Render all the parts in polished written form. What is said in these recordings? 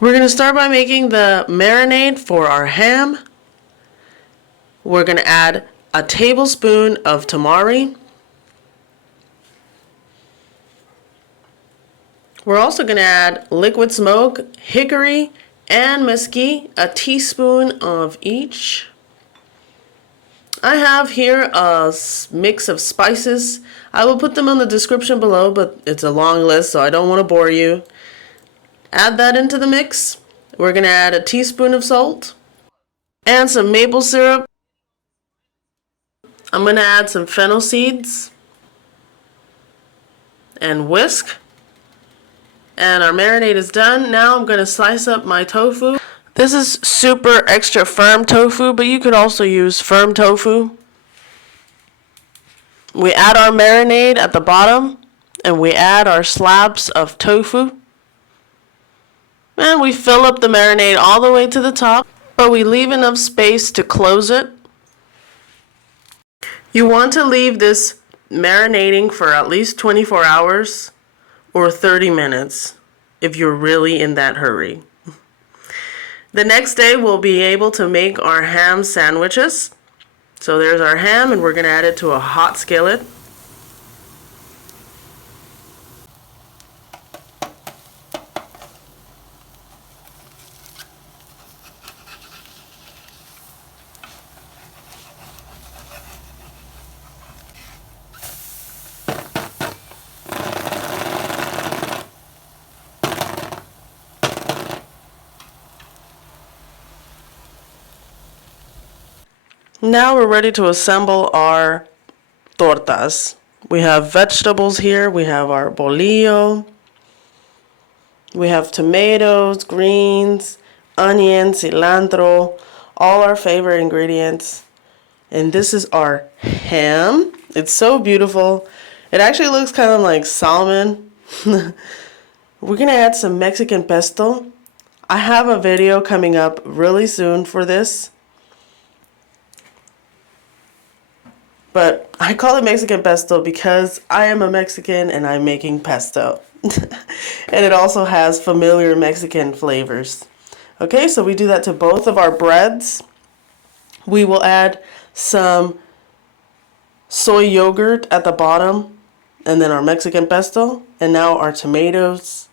We're going to start by making the marinade for our ham. We're going to add a tablespoon of tamari. We're also going to add liquid smoke, hickory, and mesquite, a teaspoon of each. I have here a mix of spices. I will put them in the description below, but it's a long list, so I don't want to bore you. Add that into the mix. We're going to add a teaspoon of salt and some maple syrup. I'm going to add some fennel seeds and whisk. And our marinade is done. Now I'm going to slice up my tofu. This is super extra firm tofu, but you could also use firm tofu. We add our marinade at the bottom, and we add our slabs of tofu. And we fill up the marinade all the way to the top, but we leave enough space to close it. You want to leave this marinating for at least 24 hours or 30 minutes if you're really in that hurry. The next day we'll be able to make our ham sandwiches. So there's our ham, and we're going to add it to a hot skillet. Now we're ready to assemble our tortas. We have vegetables here. We have our bolillo. We have tomatoes, greens, onions, cilantro, all our favorite ingredients. And this is our ham. It's so beautiful. It actually looks kind of like salmon. We're going to add some Mexican pesto. I have a video coming up really soon for this. But I call it Mexican pesto because I am a Mexican and I'm making pesto. And it also has familiar Mexican flavors. Okay, so we do that to both of our breads. We will add some soy yogurt at the bottom, and then our Mexican pesto, and now our tomatoes.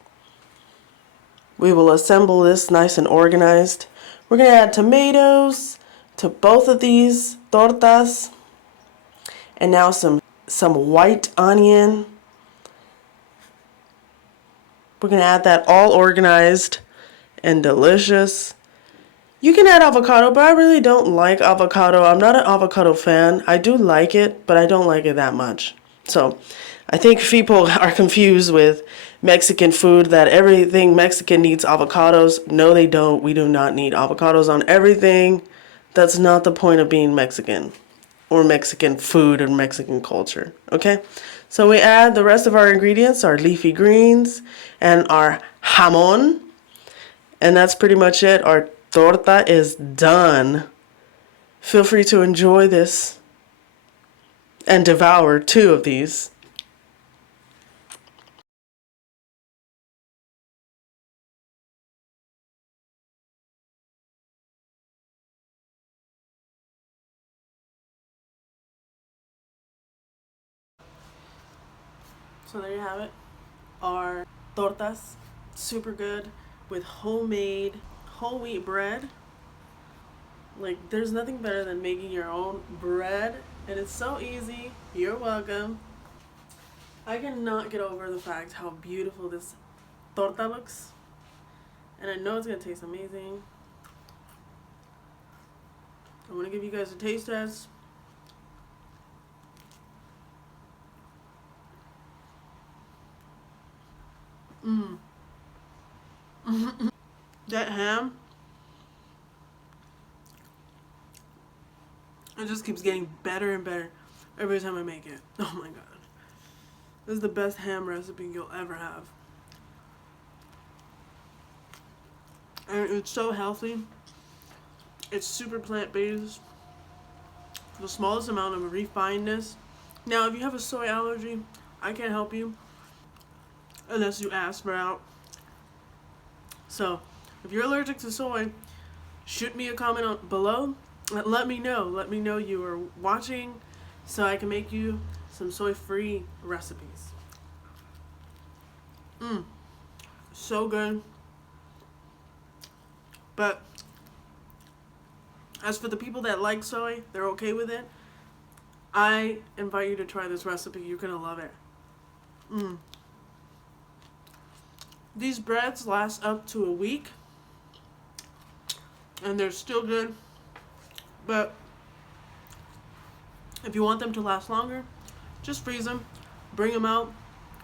We will assemble this nice and organized. We're going to add tomatoes to both of these tortas. And now some white onion. We're going to add that all organized and delicious. You can add avocado, but I really don't like avocado. I'm not an avocado fan. I do like it, but I don't like it that much. So I think people are confused with Mexican food, that everything Mexican needs avocados. No, they don't. We do not need avocados on everything. That's not the point of being Mexican, or Mexican food and Mexican culture. Okay, so we add the rest of our ingredients, our leafy greens and our jamon, and that's pretty much it. Our torta is done. Feel free to enjoy this and devour 2 of these. So there you have it. Our tortas, super good, with homemade whole wheat bread. Like, there's nothing better than making your own bread, and it's so easy. You're welcome. I cannot get over the fact how beautiful this torta looks, and I know it's gonna taste amazing. I want to give you guys a taste test. That ham, it just keeps getting better and better every time I make it. Oh my god. This is the best ham recipe you'll ever have. And it's so healthy. It's super plant-based. The smallest amount of refinedness. Now, if you have a soy allergy, I can't help you unless you ask for out. So If you're allergic to soy, shoot me a comment below. Let me know. Let me know you are watching so I can make you some soy-free recipes. So good. But as for the people that like soy, they're okay with it, I invite you to try this recipe. You're going to love it. These breads last up to a week, and they're still good. But if you want them to last longer, just freeze them, bring them out,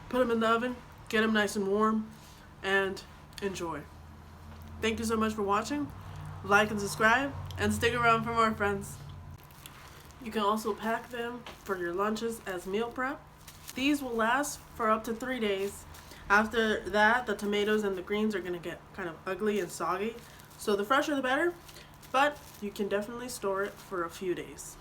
put them in the oven, get them nice and warm, and enjoy. Thank you so much for watching. Like and subscribe, and stick around for more, friends. You can also pack them for your lunches as meal prep. These will last for up to 3 days. After that, the tomatoes and the greens are going to get kind of ugly and soggy. So the fresher the better, but you can definitely store it for a few days.